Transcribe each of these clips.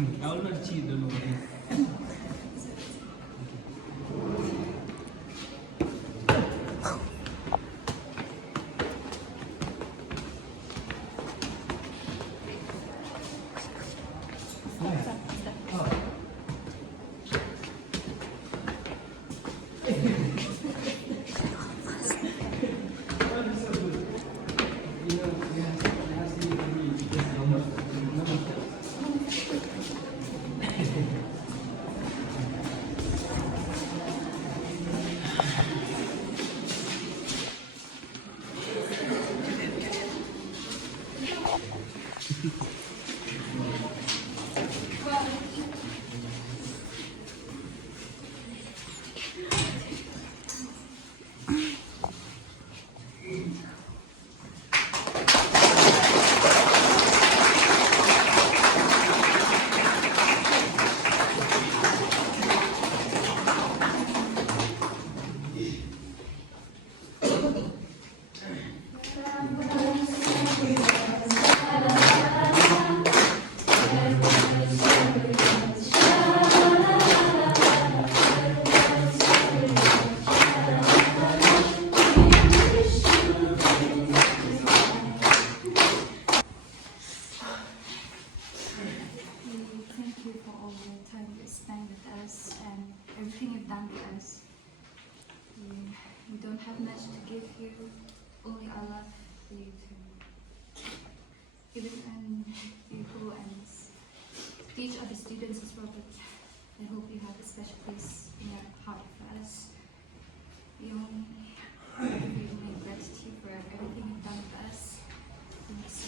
I will not cheat, don't worry. Thank you for all the time you spent with us and everything you've done with us. We don't have much to give you, only our love for you to give it and you go and teach other students as well, but I hope you have a special place in your heart for us. We only give you my gratitude for everything you've done with us. Thanks,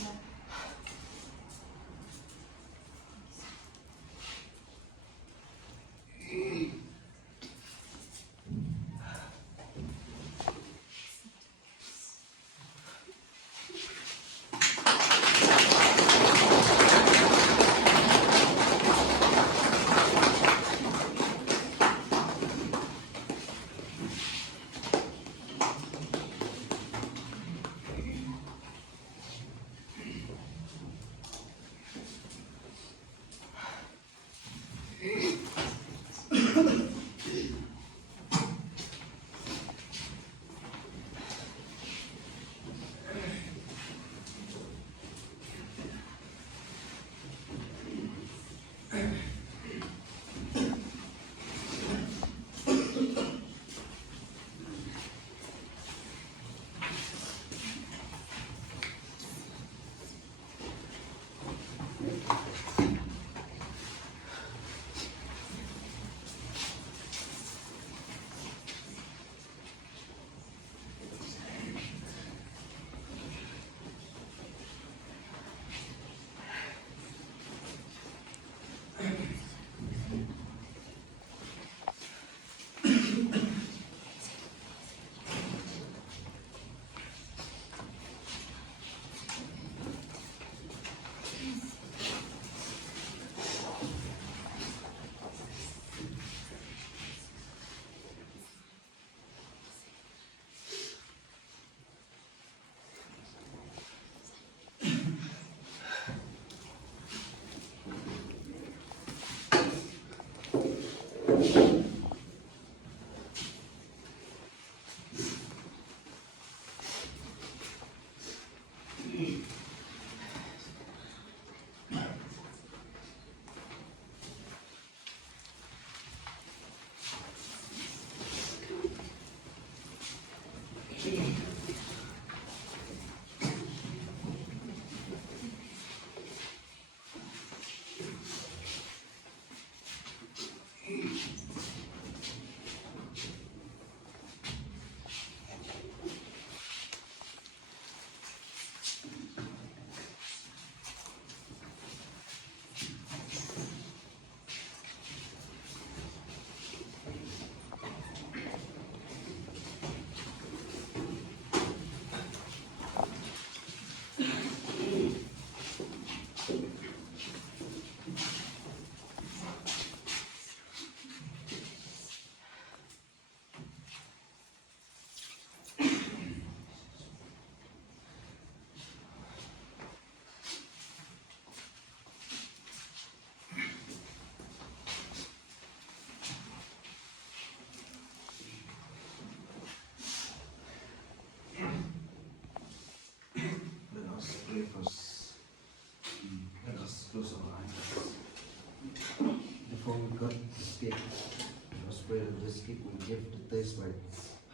give the taste right.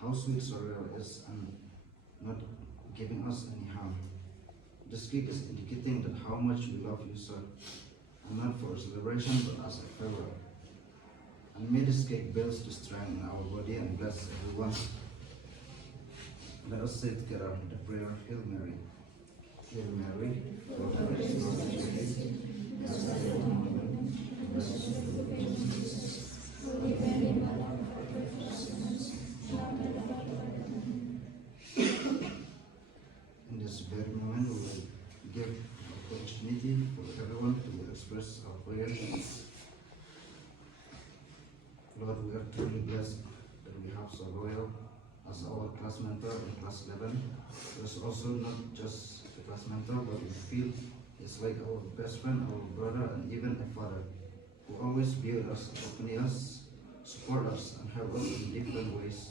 How sweet sorrow is and not giving us any harm. This cake is indicating that how much we love you, sir, and not for a celebration but as a farewell. And may this cake build the strength in our body and bless everyone. Let us say together the prayer, Hail Mary. Hail Mary, full of grace, the Lord is with thee. Blessed art thou among women, and blessed is the fruit of thy womb, Jesus. Holy Mary, Mother of God, pray for us sinners, now and at the hour of our death. In this very moment, we will give opportunity for everyone to express our prayers. Lord, we are truly blessed that we have so loyal as our class mentor in class 11. He was also not just a class mentor, but we feel he's like our best friend, our brother, and even a father, who always be with us, accompany us, support us, and help us in different ways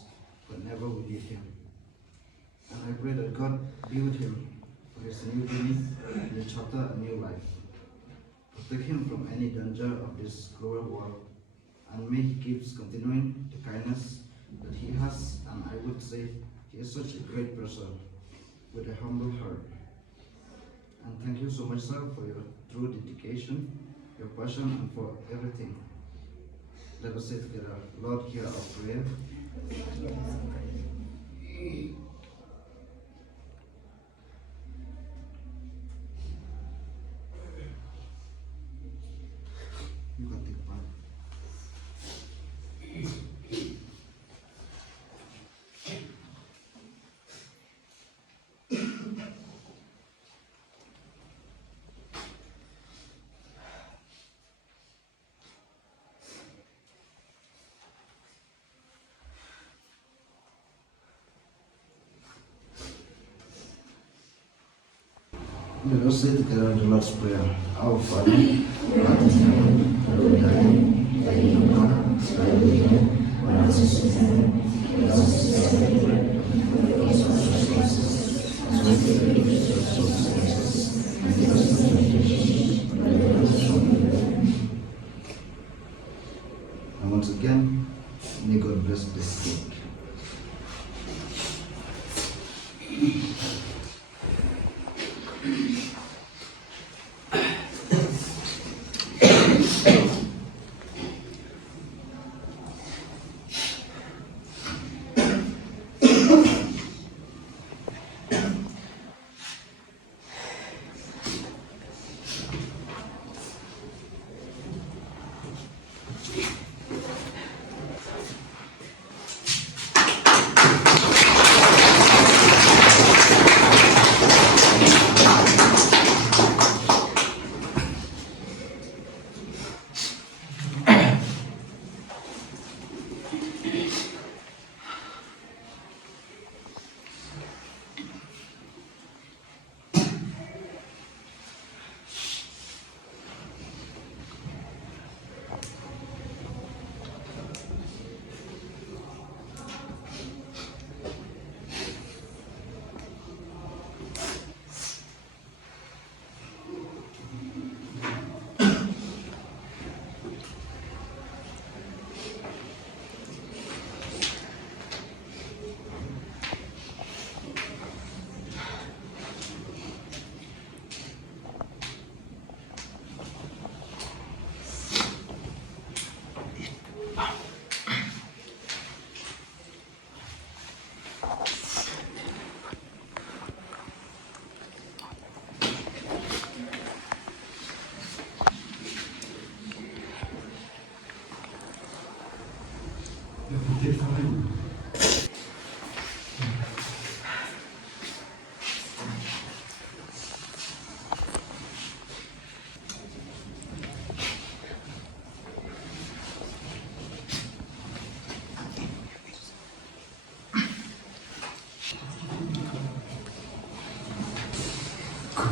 whenever we need him. And I pray that God be with him for his new journey, new chapter, and new life. Protect him from any danger of this cruel world, and may he keeps continuing the kindness that he has, and I would say he is such a great person with a humble heart. And thank you so much, sir, for your true dedication, your passion, and for everything. Let us say together, Lord, hear our prayer. You can take part. Let us say together the Lord's Prayer. Our Father, who art in heaven, hallowed be thy name. Thy kingdom come, thy will be done, on earth as in heaven. Give us this day our daily bread, and forgive us our trespasses, as we forgive those who trespass against us. And lead us not into temptation, but deliver us from evil. And once again, may God bless this cake.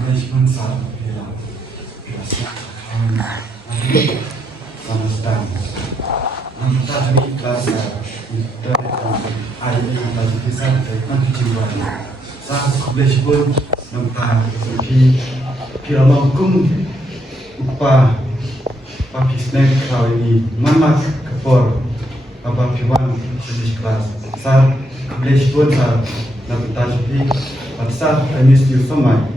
Management saat bilang biasa understand. Kita dari kelas kita hari ini kita bisa kita jiwanya. Saat sekolah pun nampak seperti kiramangkum upah bisnes kau ini mamak kepor haba piwan British class. Sir, English pun sir, nak tajupi. But sir, I miss you so much.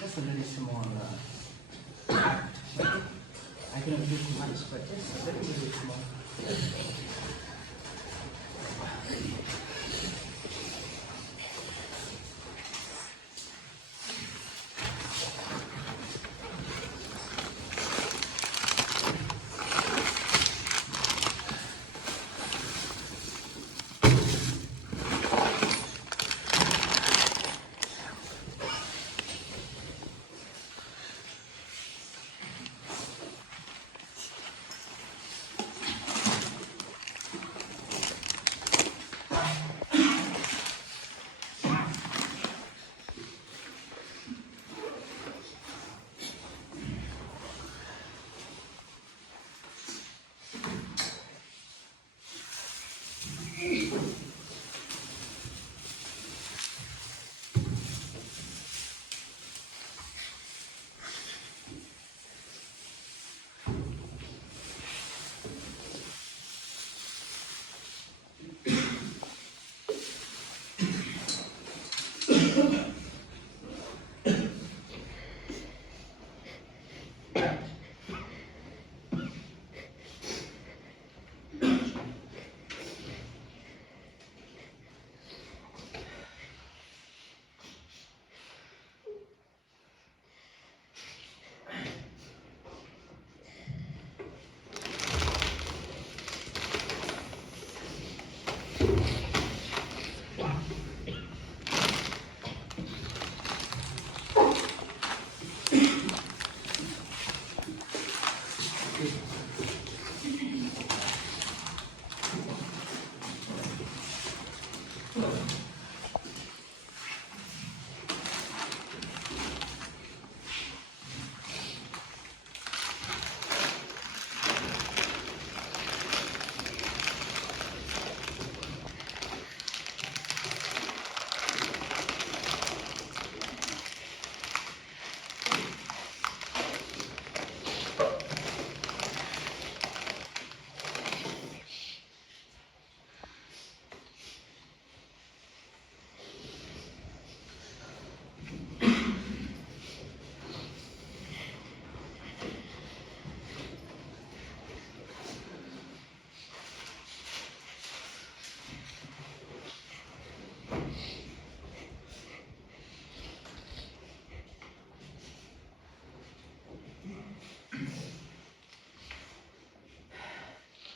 Just a very small. I cannot do too much, but just a very, very small.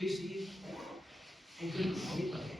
Please eat. Open it.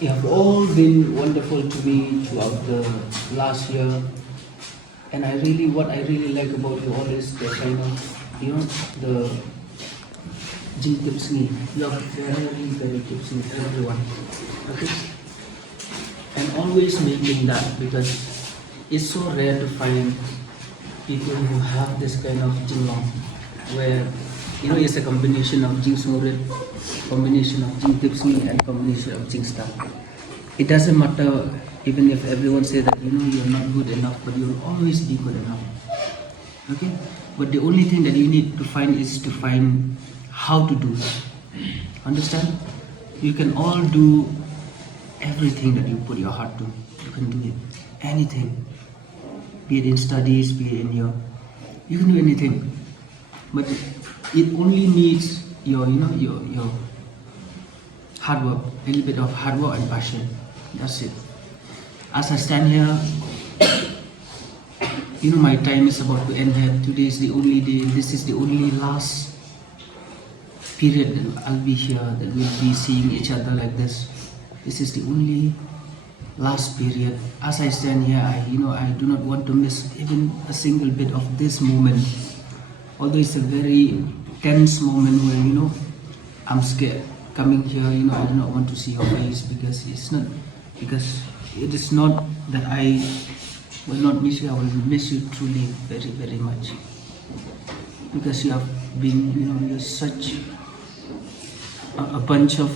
You have all been wonderful to me throughout the last year, and what I really like about you all is the kind of, the jing tips me. You are very tipsy, everyone. Okay? And always making that, because it's so rare to find people who have this kind of jinglong, where it's a combination of jing snoret, combination of jing tips me, and combination of jing stuff. It doesn't matter even if everyone says that you're not good enough, but you'll always be good enough. Okay? But the only thing that you need to find is to find how to do it. Understand? You can all do everything that you put your heart to. You can do it. Anything. Be it in studies, be it in you can do anything. But it only needs your hard work, a little bit of hard work and passion. That's it. As I stand here, my time is about to end here. Today is the only day. This is the only last period that I'll be here, that we'll be seeing each other like this. This is the only last period. As I stand here, I do not want to miss even a single bit of this moment. Although it's a very tense moment where I'm scared coming here. I do not want to see your face, because it is not that I will not miss you. I will miss you truly very, very much, because you have been you're such a bunch of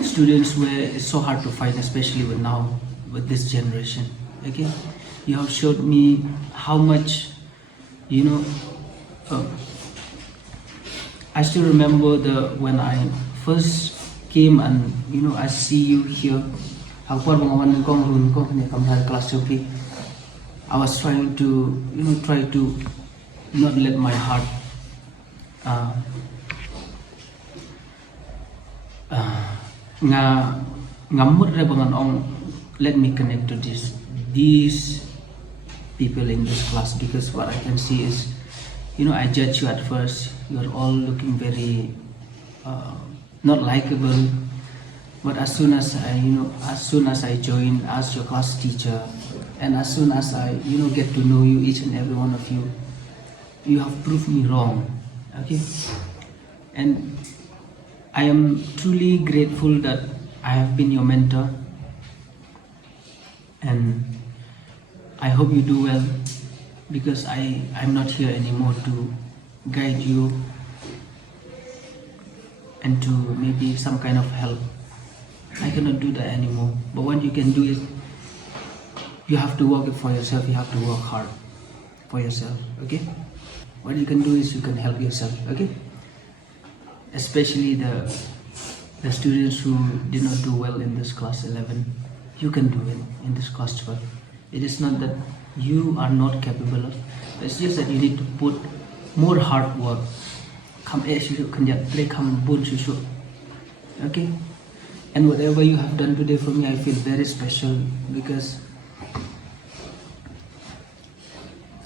students where it's so hard to find, especially with this generation. Okay, you have showed me how much I still remember when I first came, and I see you here. I was trying to not let my heart let me connect to these people in this class, because what I can see is I judge you at first. You're all looking very not likable, but as soon as I join as your class teacher, and as soon as I get to know you, each and every one of you, you have proved me wrong. Okay, and I am truly grateful that I have been your mentor, and I hope you do well, because I'm not here anymore to guide you and to maybe some kind of help. I cannot do that anymore. But what you can do is, you have to work it for yourself. You have to work hard for yourself. Okay? What you can do is, you can help yourself. Okay? Especially the students who did not do well in this class 11. You can do it in this class 12. It is not that you are not capable of. It's just that you need to put more hard work. Okay? And whatever you have done today for me, I feel very special, because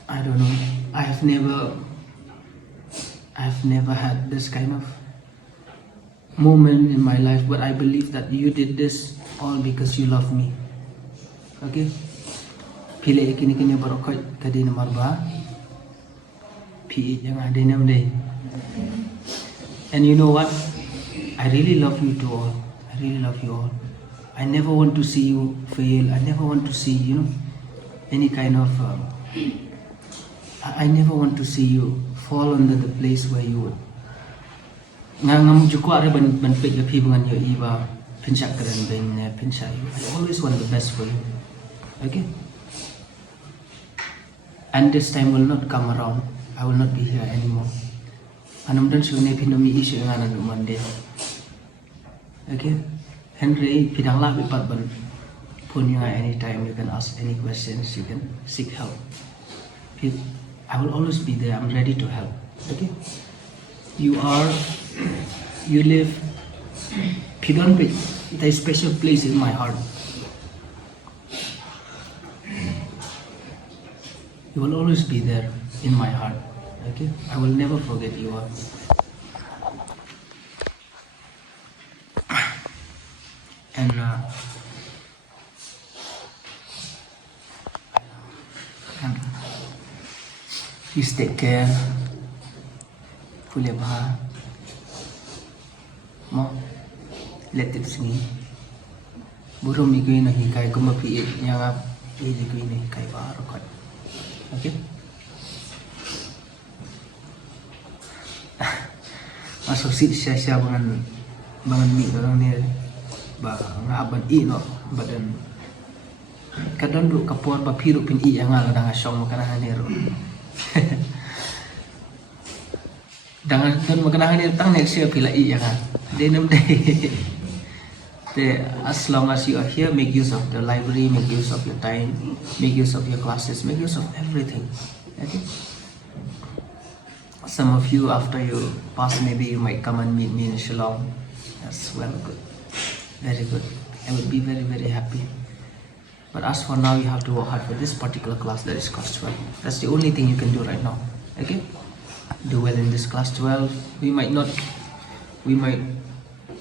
I don't know, I have never had this kind of moment in my life, but I believe that you did this all because you love me. Okay? Pili kini barokah tadi nomor ba? Pi yang ada nam day. And you know what? I really love you two all. I really love you all. I never want to see you fail. I never want to see any kind of. I never want to see you fall under the place where you would. Ngam jukwa re ban pek ya phi bangan yo iba pinchak karen ben ne pinchai. I always want the best for you. Okay? And this time will not come around. I will not be here anymore. Anam dan sune pinomi issue nganan Monday. Okay? Henry pidang la bipat ban punya anytime you can ask any questions, you can seek help. Okay? I will always be there. I'm ready to help. Okay? You live Pidon with a special place in my heart. You will always be there in my heart. Okay? I will never forget you all. And please take care. Fully bah. Mo, let it sing. Burung migui na hikai kumapi yang ap migui na hikai baru kan. Okay? Masuk siya bangan mi orang ni ba ngaban I no badan kadang duk kapuan ba piru pin I yang ala danga syong makana hanero. Dangan dan makana hanero tang next year pila I yang denam day. As long as you are here, make use of the library, make use of your time, make use of your classes, make use of everything. Okay? Some of you, after you pass, maybe you might come and meet me in Shillong. That's well good. Very good. I would be very, very happy. But as for now, you have to work hard for this particular class, that is class 12. That's the only thing you can do right now. Okay? Do well in this class 12.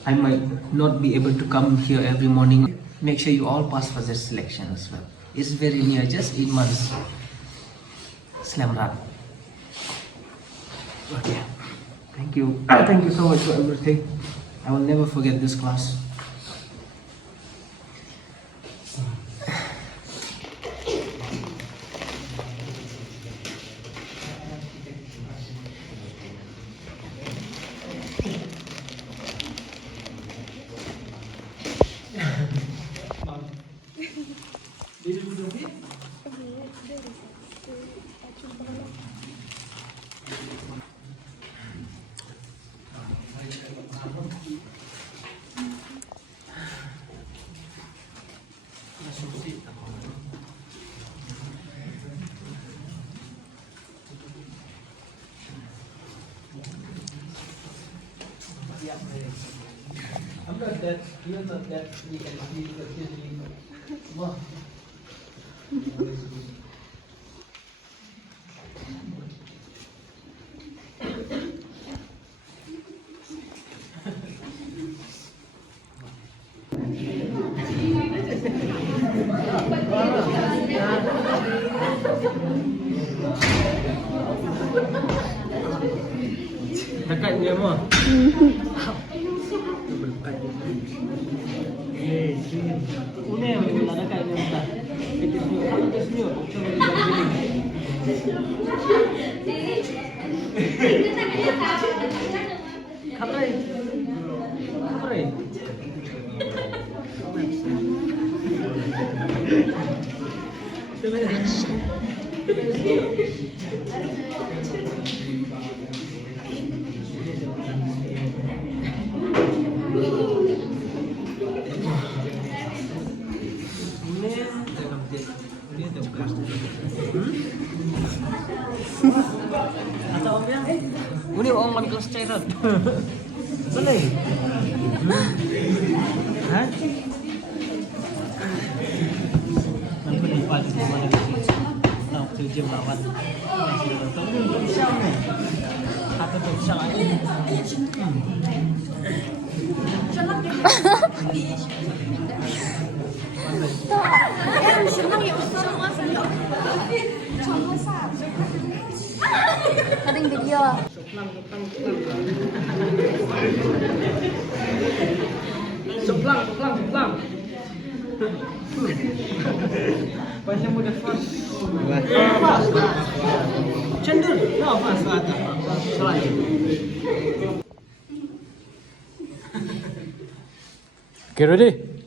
I might not be able to come here every morning. Make sure you all pass for this selection as well. It's very near, just 8 months. Selamat. Okay. Thank you. Thank you so much for everything. I will never forget this class. I'm not that, you're not that, you can see the kid. Wow. Dekat dia mo. Una yang wala dekat dia tak. Itu semua kalau tu semua option dia. Kaprai. Atau om yang ini orang lagi kelas cairan. Boleh? Hah? Nanti lipat di mana lagi? Nak kerja lawan. Tahu siapa ni? Apa tu siapa ini? Em senang ya semua saya. Semua sab. Kadang video. Soplang. Facciamo da fare. Cendol, no, aspetta. Okay, ready?